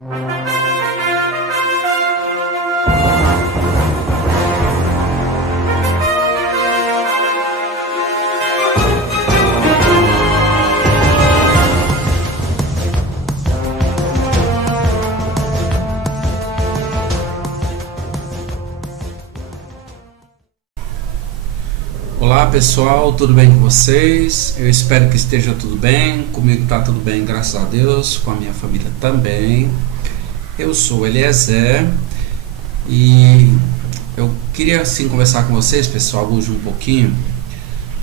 Olá pessoal, tudo bem com vocês? Eu espero que esteja tudo bem. Comigo está tudo bem, graças a Deus. Com a minha família também. Eu sou Eliezer e eu queria assim conversar com vocês, pessoal, hoje um pouquinho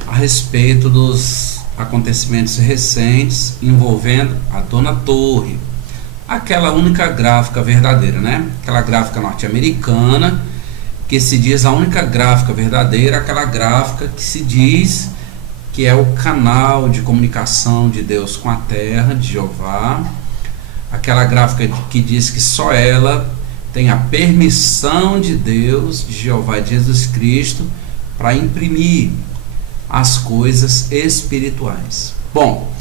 a respeito dos acontecimentos recentes envolvendo a Dona Torre, aquela única gráfica verdadeira, né? Aquela gráfica norte-americana que se diz a única gráfica verdadeira, aquela gráfica que se diz que é o canal de comunicação de Deus com a terra, de Jeová, aquela gráfica que diz que só ela tem a permissão de Deus, de Jeová e de Jesus Cristo, para imprimir as coisas espirituais. Bom,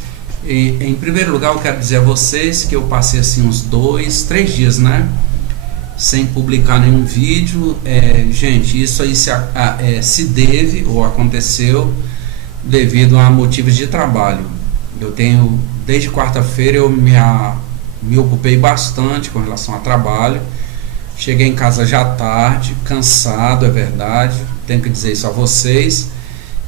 em primeiro lugar eu quero dizer a vocês que eu passei assim uns 2, 3 dias, né, sem publicar nenhum vídeo. Gente, isso aí se deve ou aconteceu devido a motivos de trabalho. Eu tenho, desde quarta-feira eu me ocupei bastante com relação a trabalho. Cheguei em casa já tarde, cansado, é verdade, tenho que dizer isso a vocês,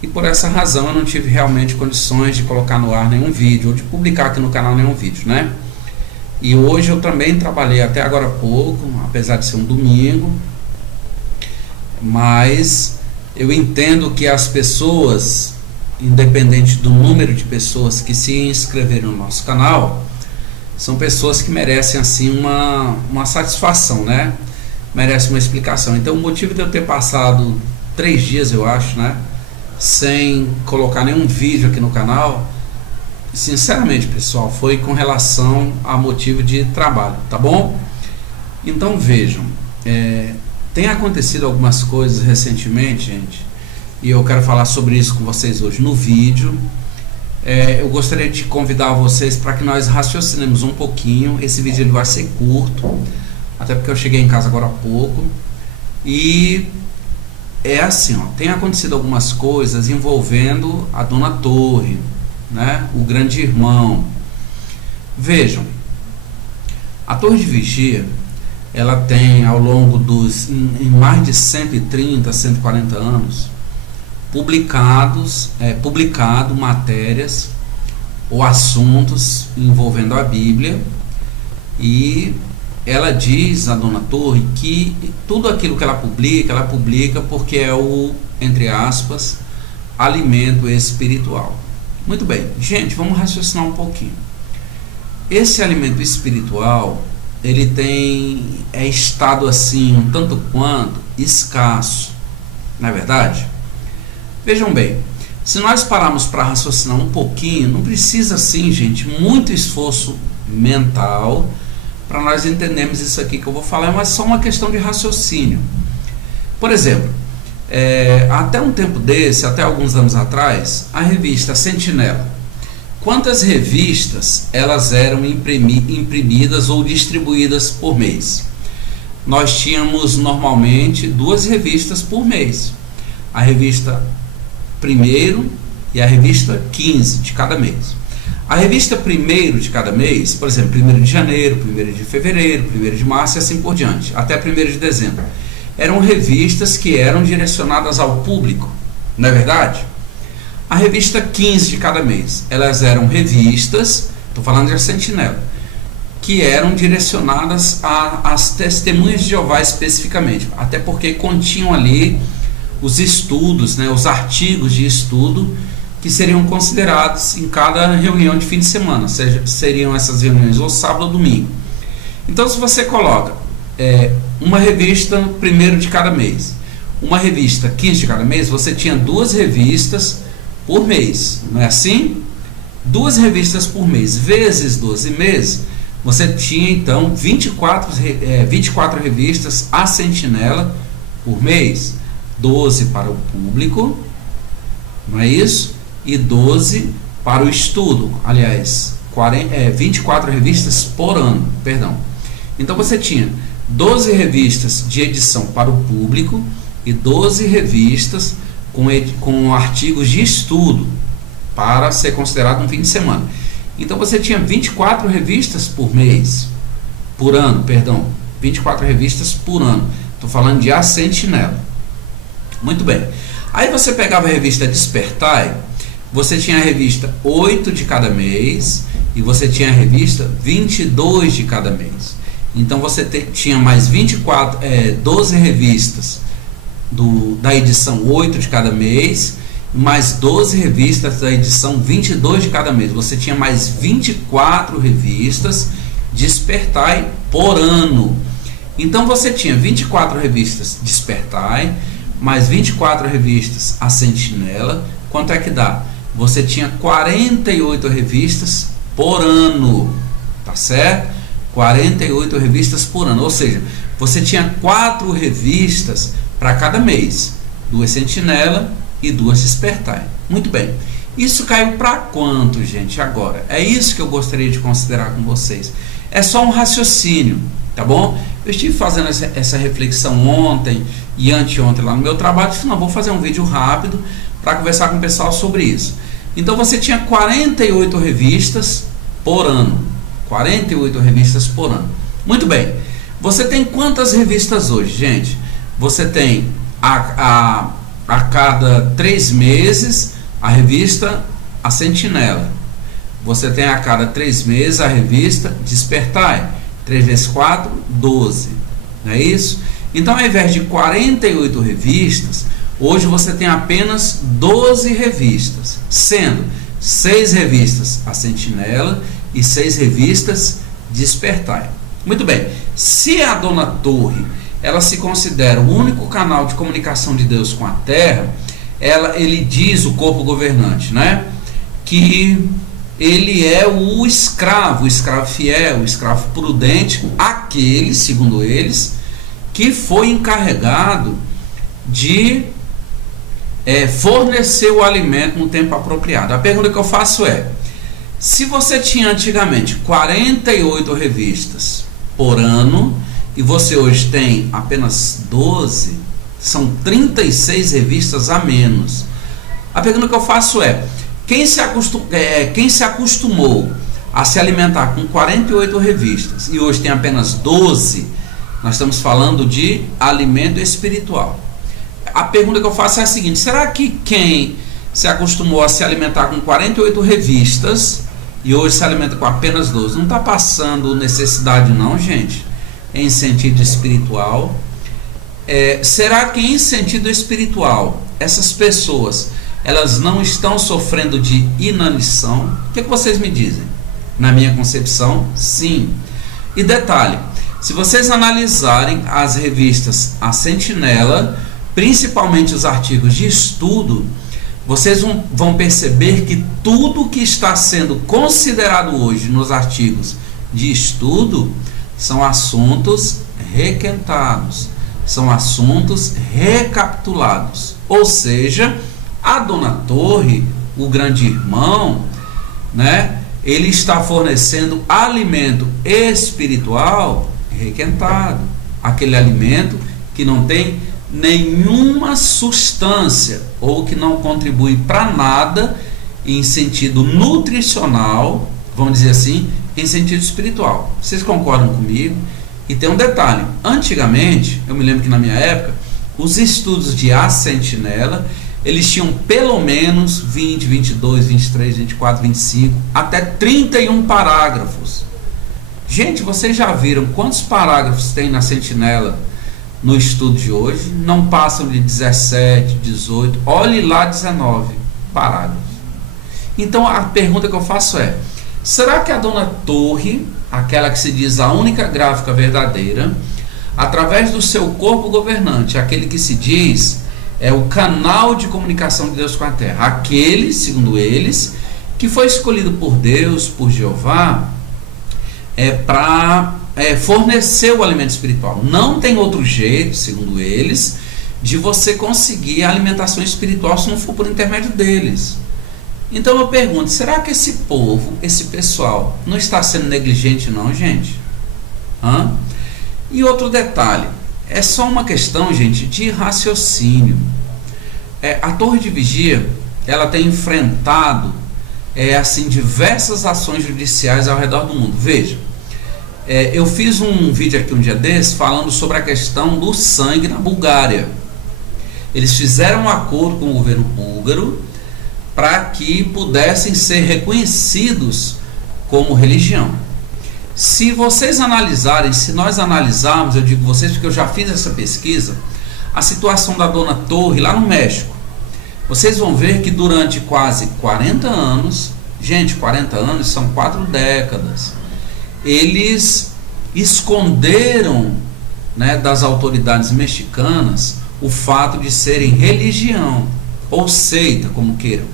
e por essa razão eu não tive realmente condições de colocar no ar nenhum vídeo, ou de publicar aqui no canal nenhum vídeo, né? E hoje eu também trabalhei até agora há pouco, apesar de ser um domingo, mas eu entendo que as pessoas, independente do número de pessoas que se inscreveram no nosso canal, são pessoas que merecem assim uma satisfação, né? Merecem uma explicação. Então o motivo de eu ter passado 3 dias, eu acho, né, sem colocar nenhum vídeo aqui no canal, sinceramente, pessoal, foi com relação a motivo de trabalho, tá bom? Então vejam, tem acontecido algumas coisas recentemente, gente, e eu quero falar sobre isso com vocês hoje no vídeo. Eu gostaria de convidar vocês para que nós raciocinemos um pouquinho. Esse vídeo ele vai ser curto, até porque eu cheguei em casa agora há pouco, e é assim, ó, tem acontecido algumas coisas envolvendo a Dona Torre, né, o grande irmão. Vejam, a Torre de Vigia, ela tem ao longo em mais de 130, 140 anos, publicado matérias ou assuntos envolvendo a Bíblia, e ela diz, a Dona Torre, que tudo aquilo que ela publica porque é o, entre aspas, alimento espiritual. Muito bem, gente, vamos raciocinar um pouquinho. Esse alimento espiritual, ele é estado assim, um tanto quanto escasso, não é verdade? Vejam bem, se nós pararmos para raciocinar um pouquinho, não precisa assim, gente, muito esforço mental para nós entendermos isso aqui que eu vou falar, mas só uma questão de raciocínio. Por exemplo, até um tempo desse, até alguns anos atrás, a revista Sentinela, quantas revistas elas eram imprimidas ou distribuídas por mês? Nós tínhamos normalmente 2 revistas por mês, a revista 1º e a revista 15 de cada mês. A revista 1º de cada mês, por exemplo, 1º de janeiro, 1º de fevereiro, 1º de março e assim por diante, até 1º de dezembro, eram revistas que eram direcionadas ao público, não é verdade? A revista 15 de cada mês, elas eram revistas, estou falando de Sentinela, que eram direcionadas às testemunhas de Jeová especificamente, até porque continham ali os estudos, né, os artigos de estudo que seriam considerados em cada reunião de fim de semana, seriam essas reuniões ou sábado ou domingo. Então, se você coloca uma revista 1º de cada mês, uma revista 15 de cada mês, você tinha 2 revistas por mês, não é assim? 2 revistas por mês, vezes 12 meses, você tinha então 24 revistas a Sentinela por mês, 12 para o público, não é isso? E 12 para o estudo, aliás, 24 revistas por ano, perdão. Então você tinha 12 revistas de edição para o público e 12 revistas com artigos de estudo para ser considerado um fim de semana. Então você tinha 24 revistas por ano, 24 revistas por ano. Estou falando de A Sentinela. Muito bem. Aí você pegava a revista Despertai, você tinha a revista 8 de cada mês e você tinha a revista 22 de cada mês. Então você tinha mais 12 revistas da edição 8 de cada mês, mais 12 revistas da edição 22 de cada mês. Você tinha mais 24 revistas Despertai por ano. Então você tinha 24 revistas Despertai, mais 24 revistas A Sentinela. Quanto é que dá? Você tinha 48 revistas por ano, tá certo? 48 revistas por ano, ou seja, você tinha 4 revistas para cada mês, 2 Sentinela e 2 Despertai. Muito bem. Isso caiu para quanto, gente, agora? É isso que eu gostaria de considerar com vocês. É só um raciocínio, tá bom? Eu estive fazendo essa reflexão ontem e anteontem lá no meu trabalho. Disse, não, vou fazer um vídeo rápido para conversar com o pessoal sobre isso. Então você tinha 48 revistas por ano. 48 revistas por ano. Muito bem. Você tem quantas revistas hoje, gente? Você tem a cada 3 meses a revista A Sentinela. Você tem a cada 3 meses a revista Despertai. 3 vezes 4, 12. Não é isso? Então, ao invés de 48 revistas, hoje você tem apenas 12 revistas, sendo 6 revistas A Sentinela e 6 revistas Despertai. Muito bem. Se a Dona Torre ela se considera o único canal de comunicação de Deus com a Terra, ele diz, o corpo governante, né, que ele é o escravo fiel, o escravo prudente, aquele, segundo eles, que foi encarregado de fornecer o alimento no tempo apropriado. A pergunta que eu faço é, se você tinha antigamente 48 revistas por ano, e você hoje tem apenas 12, são 36 revistas a menos. A pergunta que eu faço é, quem se acostumou a se alimentar com 48 revistas e hoje tem apenas 12, nós estamos falando de alimento espiritual. A pergunta que eu faço é a seguinte, será que quem se acostumou a se alimentar com 48 revistas e hoje se alimenta com apenas 12, não está passando necessidade não, gente? Em sentido espiritual, será que em sentido espiritual essas pessoas elas não estão sofrendo de inanição? O que vocês me dizem? Na minha concepção, sim. E detalhe, se vocês analisarem as revistas A Sentinela, principalmente os artigos de estudo, vocês vão perceber que tudo que está sendo considerado hoje nos artigos de estudo são assuntos requentados, são assuntos recapitulados. Ou seja, a Dona Torre, o grande irmão, né, ele está fornecendo alimento espiritual requentado, aquele alimento que não tem nenhuma substância ou que não contribui para nada em sentido nutricional, vamos dizer assim, em sentido espiritual. Vocês concordam comigo? E tem um detalhe, antigamente, eu me lembro que na minha época, os estudos de A Sentinela, eles tinham pelo menos 20, 22, 23, 24, 25, até 31 parágrafos. Gente, vocês já viram quantos parágrafos tem na Sentinela no estudo de hoje? Não passam de 17, 18, olhe lá 19 parágrafos. Então a pergunta que eu faço é, será que a Dona Torre, aquela que se diz a única gráfica verdadeira, através do seu corpo governante, aquele que se diz é o canal de comunicação de Deus com a Terra, aquele, segundo eles, que foi escolhido por Deus, por Jeová, para fornecer o alimento espiritual. Não tem outro jeito, segundo eles, de você conseguir a alimentação espiritual se não for por intermédio deles. Então eu pergunto, será que esse povo, esse pessoal, não está sendo negligente não, gente? E outro detalhe, é só uma questão, gente, de raciocínio. A Torre de Vigia, ela tem enfrentado assim, diversas ações judiciais ao redor do mundo. Veja, eu fiz um vídeo aqui um dia desses falando sobre a questão do sangue na Bulgária. Eles fizeram um acordo com o governo búlgaro para que pudessem ser reconhecidos como religião. Se vocês analisarem, se nós analisarmos, eu digo vocês porque eu já fiz essa pesquisa, a situação da Dona Torre lá no México, vocês vão ver que durante quase 40 anos, gente, 40 anos são 4 décadas, eles esconderam, né, das autoridades mexicanas o fato de serem religião ou seita, como queiram.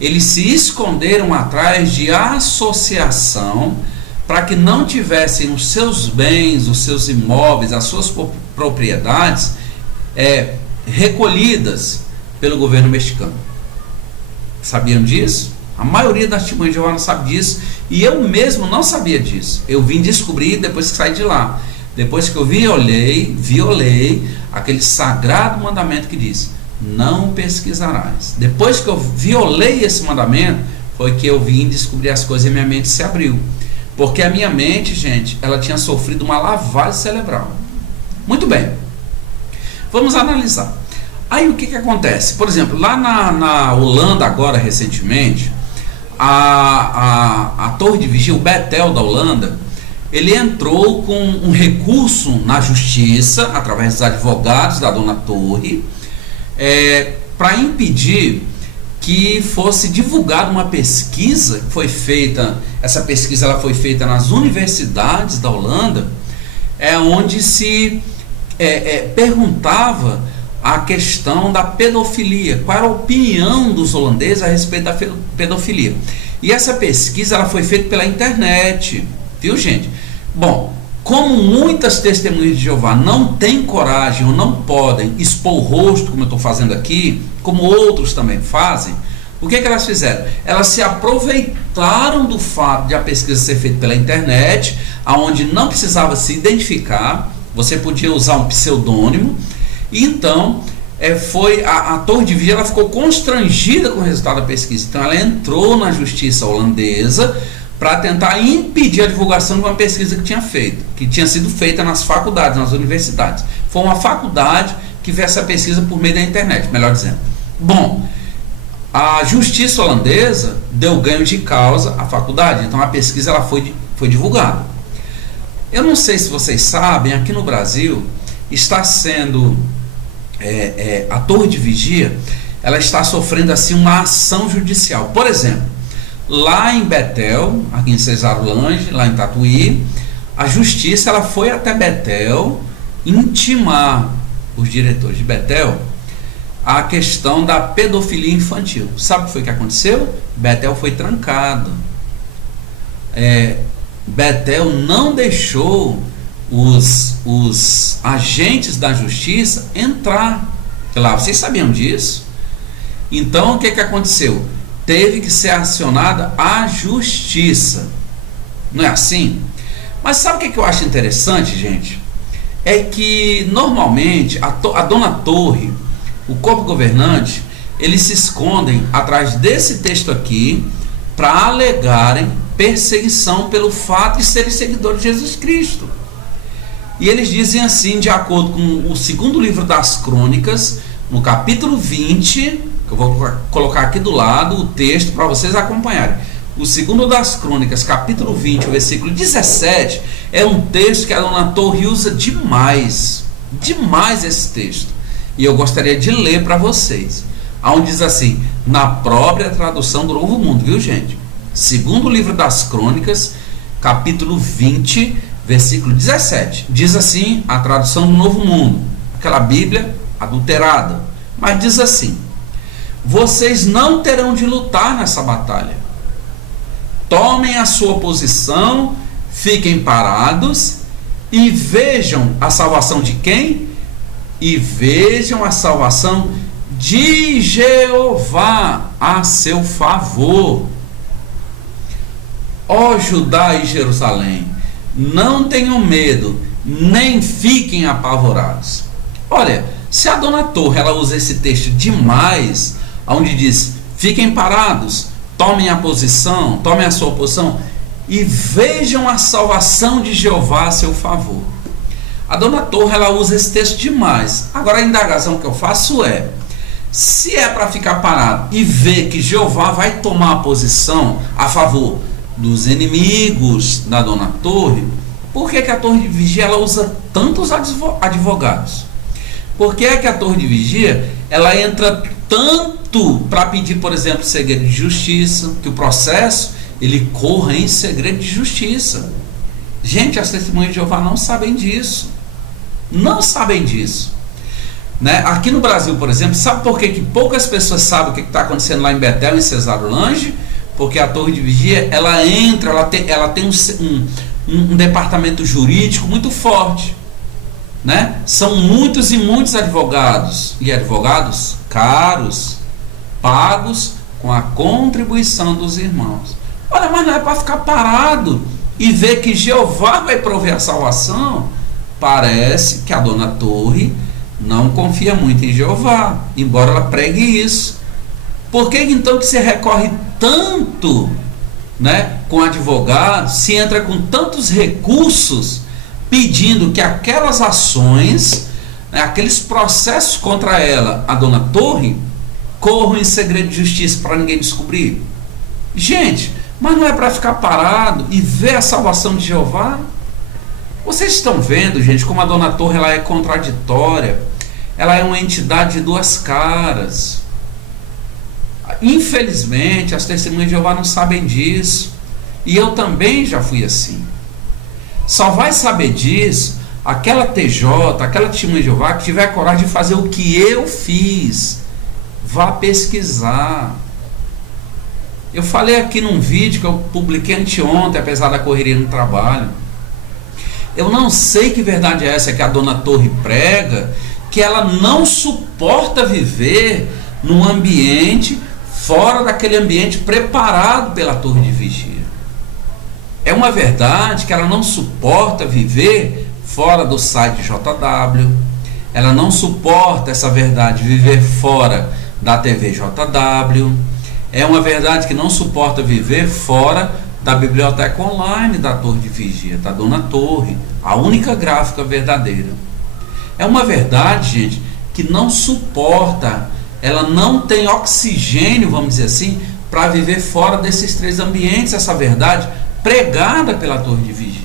Eles se esconderam atrás de associação para que não tivessem os seus bens, os seus imóveis, as suas propriedades recolhidas pelo governo mexicano. Sabiam disso? A maioria das testemunhas de Jeová não sabe disso, e eu mesmo não sabia disso. Eu vim descobrir depois que saí de lá. Depois que eu violei aquele sagrado mandamento que diz: não pesquisarás. Depois que eu violei esse mandamento, foi que eu vim descobrir as coisas e minha mente se abriu. Porque a minha mente, gente, ela tinha sofrido uma lavagem cerebral. Muito bem, vamos analisar. Aí o que acontece? Por exemplo, lá na Holanda, agora recentemente, a Torre de Vigia, o Betel da Holanda, ele entrou com um recurso na justiça, através dos advogados da Dona Torre, para impedir que fosse divulgada uma pesquisa que foi feita. Essa pesquisa ela foi feita nas universidades da Holanda, onde se perguntava a questão da pedofilia, qual era a opinião dos holandeses a respeito da pedofilia. E essa pesquisa ela foi feita pela internet, viu, gente? Bom, como muitas testemunhas de Jeová não têm coragem ou não podem expor o rosto, como eu estou fazendo aqui, como outros também fazem, o que elas fizeram? Elas se aproveitaram do fato de a pesquisa ser feita pela internet, onde não precisava se identificar, você podia usar um pseudônimo. E então a Torre de Vigia ela ficou constrangida com o resultado da pesquisa. Então ela entrou na justiça holandesa para tentar impedir a divulgação de uma pesquisa que tinha sido feita nas faculdades, nas universidades. Foi uma faculdade que fez essa pesquisa por meio da internet, melhor dizendo. Bom, a justiça holandesa deu ganho de causa à faculdade, então a pesquisa ela foi divulgada. Eu não sei se vocês sabem, aqui no Brasil está sendo a Torre de Vigia, ela está sofrendo assim uma ação judicial. Por exemplo, lá em Betel, aqui em Cesarulange, lá em Tatuí, a justiça ela foi até Betel intimar os diretores de Betel a questão da pedofilia infantil. Sabe o que foi que aconteceu? Betel foi trancado. Betel não deixou os agentes da justiça entrar lá. Vocês sabiam disso? Então o que aconteceu? Teve que ser acionada a justiça. Não é assim? Mas sabe o que eu acho interessante, gente? É que normalmente a Dona Torre, o corpo governante, eles se escondem atrás desse texto aqui para alegarem perseguição pelo fato de serem seguidores de Jesus Cristo. E eles dizem assim, de acordo com o segundo livro das Crônicas, no capítulo 20, que eu vou colocar aqui do lado o texto para vocês acompanharem. O segundo das Crônicas, capítulo 20, o versículo 17, é um texto que a Dona Torre usa demais, demais esse texto. E eu gostaria de ler para vocês, onde diz assim, na própria tradução do Novo Mundo, viu, gente? Segundo livro das Crônicas, capítulo 20, versículo 17, diz assim a tradução do Novo Mundo, aquela Bíblia adulterada, mas diz assim: vocês não terão de lutar nessa batalha, tomem a sua posição, fiquem parados e vejam a salvação de quem? E vejam a salvação de Jeová a seu favor. Ó Judá e Jerusalém, não tenham medo nem fiquem apavorados. Olha, se a dona Torre ela usa esse texto demais, onde diz: fiquem parados, tomem a posição, tomem a sua posição e vejam a salvação de Jeová a seu favor. A dona Torre ela usa esse texto demais. Agora a indagação que eu faço é: se é para ficar parado e ver que Jeová vai tomar a posição a favor dos inimigos da dona Torre, por que a torre de vigia ela usa tantos advogados? Por que a torre de vigia ela entra tanto para pedir, por exemplo, segredo de justiça, que o processo ele corra em segredo de justiça? Gente, as testemunhas de Jeová não sabem disso. Não sabem disso. Né? Aqui no Brasil, por exemplo, sabe por que poucas pessoas sabem o que está acontecendo lá em Betel, em Cesaro Lange? Porque a torre de vigia, ela entra, ela tem um departamento jurídico muito forte. Né? São muitos e muitos advogados, e advogados caros, pagos com a contribuição dos irmãos. Olha, mas não é para ficar parado e ver que Jeová vai prover a salvação. Parece que a dona Torre não confia muito em Jeová, embora ela pregue isso. Por que então que se recorre tanto, né, com advogados, se entra com tantos recursos pedindo que aquelas ações, né, aqueles processos contra ela, a dona Torre, corram em segredo de justiça para ninguém descobrir? Gente, mas não é para ficar parado e ver a salvação de Jeová? Vocês estão vendo, gente, como a dona Torre ela é contraditória. Ela é uma entidade de duas caras. Infelizmente, as testemunhas de Jeová não sabem disso. E eu também já fui assim. Só vai saber disso aquela TJ, aquela testemunha de Jeová que tiver coragem de fazer o que eu fiz. Vá pesquisar. Eu falei aqui num vídeo que eu publiquei anteontem, apesar da correria no trabalho. Eu não sei que verdade é essa que a dona Torre prega, que ela não suporta viver num ambiente fora daquele ambiente preparado pela torre de vigia. É uma verdade que ela não suporta viver fora do site JW, ela não suporta essa verdade viver fora da TV JW, é uma verdade que não suporta viver fora da biblioteca online da torre de vigia, da dona Torre, a única gráfica verdadeira. É uma verdade, gente, que não suporta, ela não tem oxigênio, vamos dizer assim, para viver fora desses três ambientes, essa verdade pregada pela torre de vigia.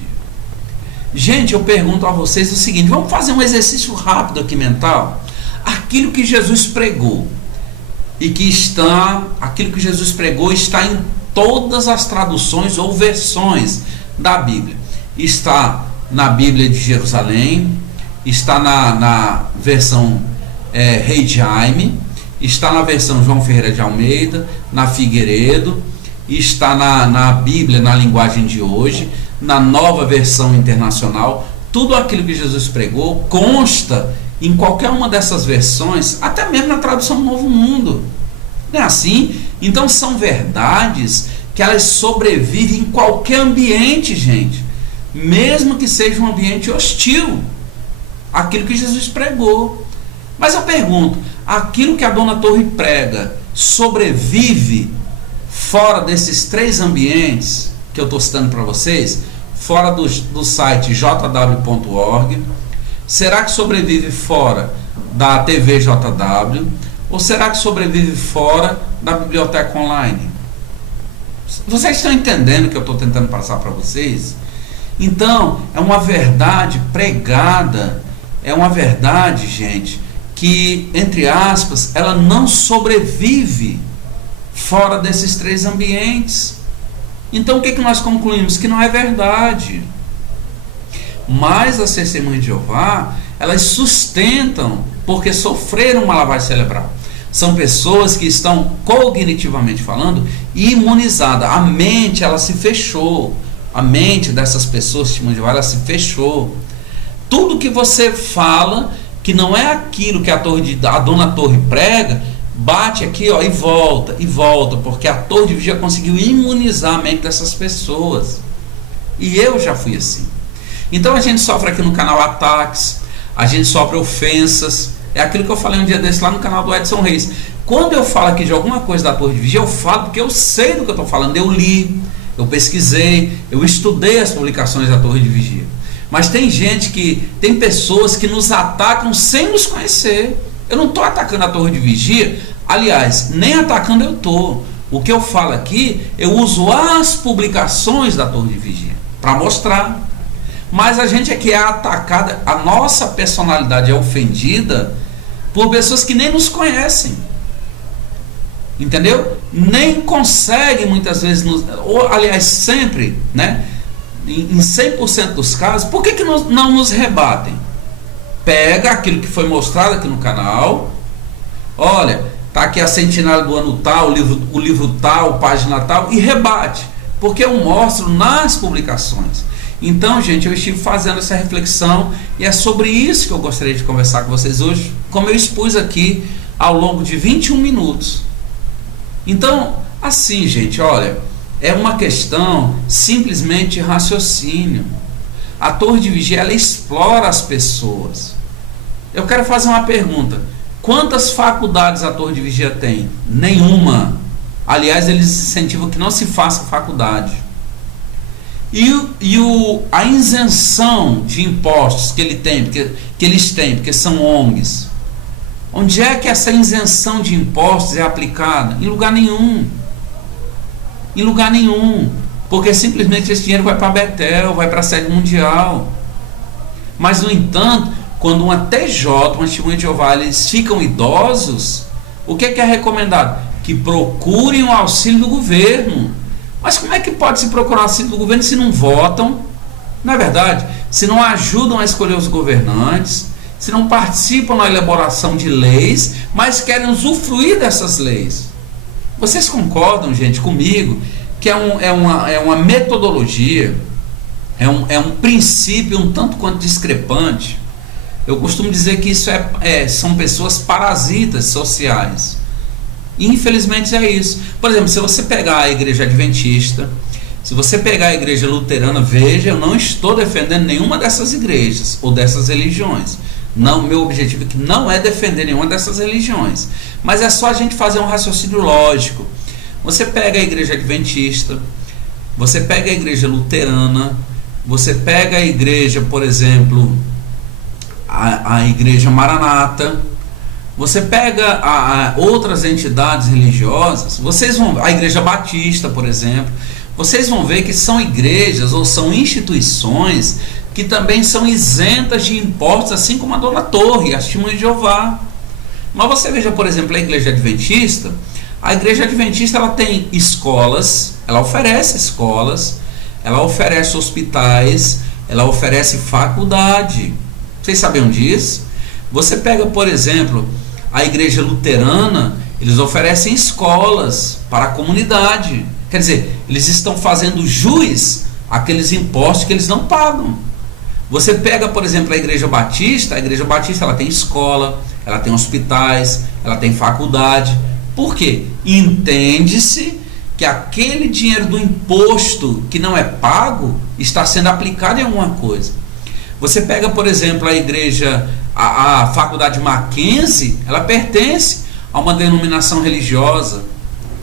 Gente, eu pergunto a vocês o seguinte, vamos fazer um exercício rápido aqui mental. Aquilo que Jesus pregou e que aquilo que Jesus pregou está em todas as traduções ou versões da Bíblia. Está na Bíblia de Jerusalém, está na versão Rei Jaime, está na versão João Ferreira de Almeida, na Figueiredo, está na Bíblia, na linguagem de hoje, na nova versão internacional. Tudo aquilo que Jesus pregou consta em qualquer uma dessas versões, até mesmo na tradução Novo Mundo. Não é assim? Então são verdades que elas sobrevivem em qualquer ambiente, gente, mesmo que seja um ambiente hostil, aquilo que Jesus pregou. Mas eu pergunto, aquilo que a dona Torre prega sobrevive fora desses três ambientes que eu estou citando para vocês, fora do site jw.org? Será que sobrevive fora da TV JW? Ou será que sobrevive fora da biblioteca online? Vocês estão entendendo o que eu estou tentando passar para vocês? Então, é uma verdade pregada, é uma verdade, gente, que, entre aspas, ela não sobrevive fora desses três ambientes. Então, o que nós concluímos? Que não é verdade. Mas as testemunhas de Jeová, elas sustentam, porque sofreram uma lavagem cerebral. São pessoas que estão, cognitivamente falando, imunizadas. A mente, ela se fechou. A mente dessas pessoas, testemunhas de Jeová, ela se fechou. Tudo que você fala, que não é aquilo que a dona Torre prega, bate aqui, ó, e volta, porque a torre de vigia conseguiu imunizar a mente dessas pessoas. E eu já fui assim. Então a gente sofre aqui no canal ataques, a gente sofre ofensas. É aquilo que eu falei um dia desse lá no canal do Edson Reis. Quando eu falo aqui de alguma coisa da Torre de Vigia, eu falo porque eu sei do que eu estou falando. Eu li, eu pesquisei, eu estudei as publicações da Torre de Vigia. Mas tem pessoas que nos atacam sem nos conhecer. Eu não estou atacando a Torre de Vigia, aliás, nem atacando eu estou. O que eu falo aqui, eu uso as publicações da Torre de Vigia para mostrar. Mas a gente é que é atacada, a nossa personalidade é ofendida por pessoas que nem nos conhecem. Entendeu? Nem conseguem muitas vezes, ou aliás sempre, né? Em 100% dos casos, por que não nos rebatem? Pega aquilo que foi mostrado aqui no canal, olha, tá aqui a Sentinela do ano tal, o livro tal, página tal, e rebate, porque eu mostro nas publicações. Então, gente, eu estive fazendo essa reflexão e é sobre isso que eu gostaria de conversar com vocês hoje, como eu expus aqui ao longo de 21 minutos. Então, assim, gente, olha, é uma questão simplesmente de raciocínio. A Torre de Vigia, ela explora as pessoas. Eu quero fazer uma pergunta: quantas faculdades a Torre de Vigia tem? Nenhuma. Aliás, eles incentivam que não se faça faculdade. A isenção de impostos que eles têm, porque são ONGs. Onde é que essa isenção de impostos é aplicada? Em lugar nenhum. Em lugar nenhum. Porque simplesmente esse dinheiro vai para a Betel, vai para a sede mundial. Mas, no entanto, quando uma TJ, uma Testemunha de Jeová, eles ficam idosos, o que é recomendado? Que procurem o auxílio do governo. Mas como é que pode se procurar o auxílio do governo se não votam? Não é verdade? Se não ajudam a escolher os governantes, se não participam na elaboração de leis, mas querem usufruir dessas leis. Vocês concordam, gente, comigo, que é uma metodologia, é um princípio um tanto quanto discrepante? Eu costumo dizer que isso são pessoas parasitas sociais. Infelizmente é isso. Por exemplo, se você pegar a igreja adventista, se você pegar a igreja luterana, veja, eu não estou defendendo nenhuma dessas igrejas ou dessas religiões. Não, meu objetivo aqui não é defender nenhuma dessas religiões, mas é só a gente fazer um raciocínio lógico. Você pega a igreja adventista, você pega a igreja luterana, você pega a igreja, por exemplo, a igreja Maranata, você pega outras entidades religiosas, a igreja batista, por exemplo, vocês vão ver que são igrejas ou são instituições que também são isentas de impostos, assim como a Dona Torre, a Testemunha de Jeová. Mas você veja, por exemplo, a igreja adventista. A igreja adventista, ela tem escolas, ela oferece escolas, ela oferece hospitais, ela oferece faculdade. Vocês sabiam disso? Você pega, por exemplo, a igreja luterana, eles oferecem escolas para a comunidade. Quer dizer, eles estão fazendo jus àqueles impostos que eles não pagam. Você pega, por exemplo, a igreja batista ela tem escola, ela tem hospitais, ela tem faculdade. Por quê? Entende-se que aquele dinheiro do imposto que não é pago está sendo aplicado em alguma coisa. Você pega, por exemplo, a igreja, a faculdade Mackenzie, ela pertence a uma denominação religiosa,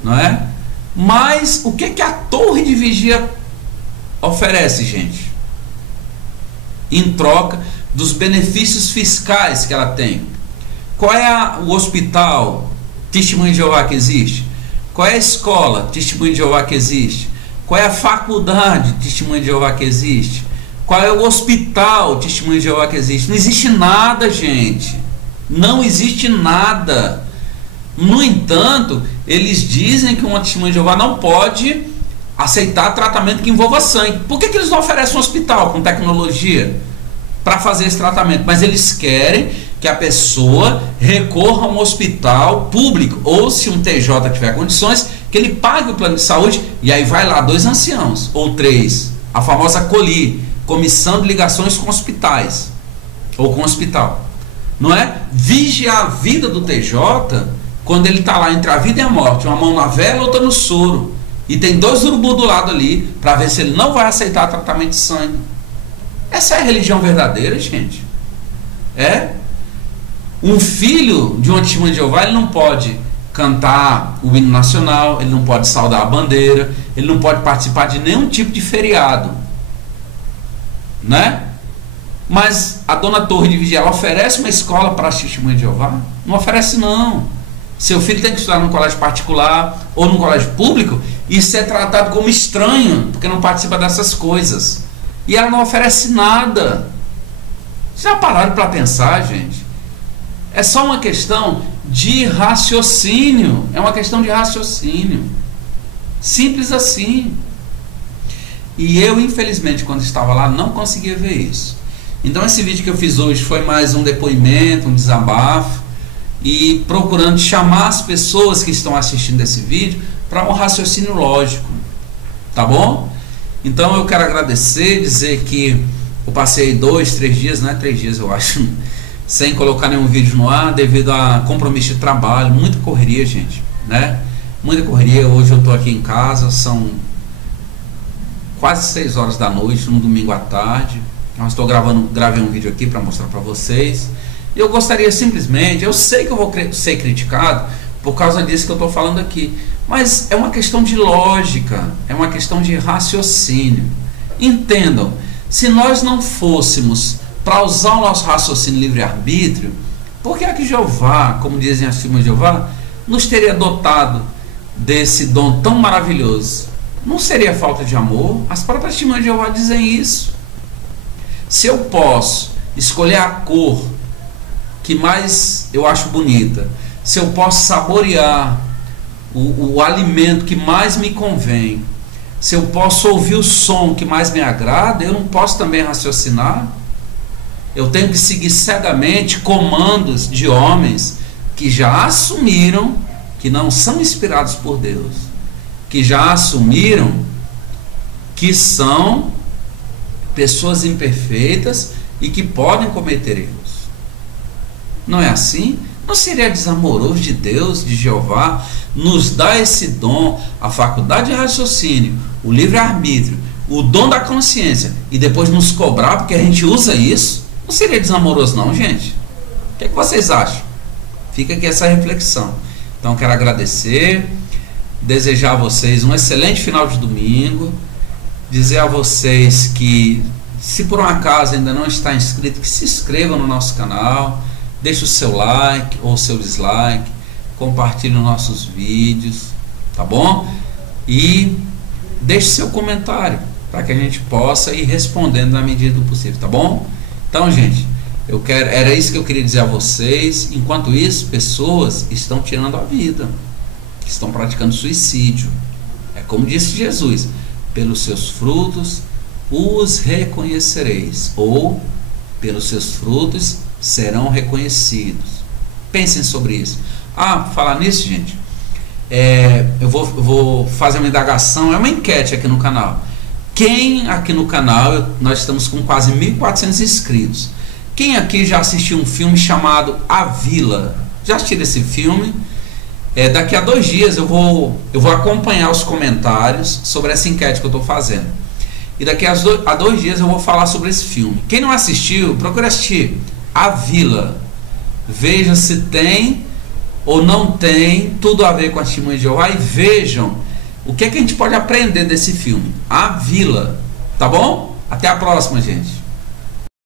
não é? Mas o que a Torre de Vigia oferece, gente? Em troca dos benefícios fiscais que ela tem. Qual é o hospital Testemunha de Jeová que existe? Qual é a escola Testemunha de Jeová que existe? Qual é a faculdade Testemunha de Jeová que existe? Qual é o hospital Testemunha de Jeová que existe? Não existe nada, gente. Não existe nada. No entanto, eles dizem que uma Testemunha de Jeová não pode aceitar tratamento que envolva sangue. Por que eles não oferecem um hospital com tecnologia para fazer esse tratamento? Mas eles querem que a pessoa recorra a um hospital público, ou se um TJ tiver condições, que ele pague o plano de saúde, e aí vai lá 2 anciãos, ou 3, a famosa COLI, Comissão de Ligações com Hospitais, ou com hospital, não é? Vigiar a vida do TJ, quando ele está lá entre a vida e a morte, uma mão na vela, outra no soro, e tem 2 urubus do lado ali, para ver se ele não vai aceitar tratamento de sangue. Essa é a religião verdadeira, gente. Um filho de uma testemunha de Jeová, ele não pode cantar o hino nacional, ele não pode saudar a bandeira, ele não pode participar de nenhum tipo de feriado, né? Mas a dona Torre de Vigia, ela oferece uma escola para as testemunhas de Jeová? Não oferece, não. Seu filho tem que estudar num colégio particular ou num colégio público e ser tratado como estranho, porque não participa dessas coisas. E ela não oferece nada. Já pararam para pensar, gente? É só uma questão de raciocínio. É uma questão de raciocínio. Simples assim. E eu, infelizmente, quando estava lá, não conseguia ver isso. Então esse vídeo que eu fiz hoje foi mais um depoimento, um desabafo, e procurando chamar as pessoas que estão assistindo esse vídeo para um raciocínio lógico. Tá bom? Então eu quero agradecer, dizer que eu passei 2, 3 dias, não é 3 dias eu acho, sem colocar nenhum vídeo no ar, devido a compromisso de trabalho, muita correria, gente, né? Muita correria. Hoje eu estou aqui em casa, são quase 6 horas da noite, num domingo à tarde. Eu gravei um vídeo aqui para mostrar para vocês. Eu gostaria simplesmente, eu sei que eu vou ser criticado por causa disso que eu estou falando aqui, mas é uma questão de lógica, é uma questão de raciocínio. Entendam, se nós não fôssemos para usar o nosso raciocínio livre-arbítrio, por que é que Jeová, como dizem as testemunhas de Jeová, nos teria dotado desse dom tão maravilhoso? Não seria falta de amor? As próprias testemunhas de Jeová dizem isso. Se eu posso escolher a cor que mais eu acho bonita, se eu posso saborear o alimento que mais me convém, se eu posso ouvir o som que mais me agrada, eu não posso também raciocinar? Eu tenho que seguir cegamente comandos de homens que já assumiram que não são inspirados por Deus, que já assumiram que são pessoas imperfeitas e que podem cometer erros. Não é assim? Não seria desamoroso de Deus, de Jeová, nos dar esse dom, a faculdade de raciocínio, o livre-arbítrio, o dom da consciência, e depois nos cobrar porque a gente usa isso? Não seria desamoroso não, gente? O que é que vocês acham? Fica aqui essa reflexão. Então quero agradecer, desejar a vocês um excelente final de domingo, dizer a vocês que, se por um acaso ainda não está inscrito, que se inscrevam no nosso canal, deixe o seu like ou o seu dislike, compartilhe os nossos vídeos, tá bom? E deixe seu comentário para que a gente possa ir respondendo na medida do possível, tá bom? Então, gente, era isso que eu queria dizer a vocês. Enquanto isso, pessoas estão tirando a vida, estão praticando suicídio. É como disse Jesus: pelos seus frutos os reconhecereis, ou pelos seus frutos serão reconhecidos. Pensem sobre isso. Falar nisso, gente, eu vou fazer uma indagação, é uma enquete aqui no canal. Quem aqui no canal, nós estamos com quase 1.400 inscritos, quem aqui já assistiu um filme chamado A Vila? Já assistiram esse filme? Daqui a 2 dias eu vou acompanhar os comentários sobre essa enquete que eu estou fazendo, e daqui a 2 dias eu vou falar sobre esse filme. Quem não assistiu, procure assistir A Vila, veja se tem ou não tem tudo a ver com a testemunha de Jeová, e vejam o que é que a gente pode aprender desse filme, A Vila, tá bom? Até a próxima, gente.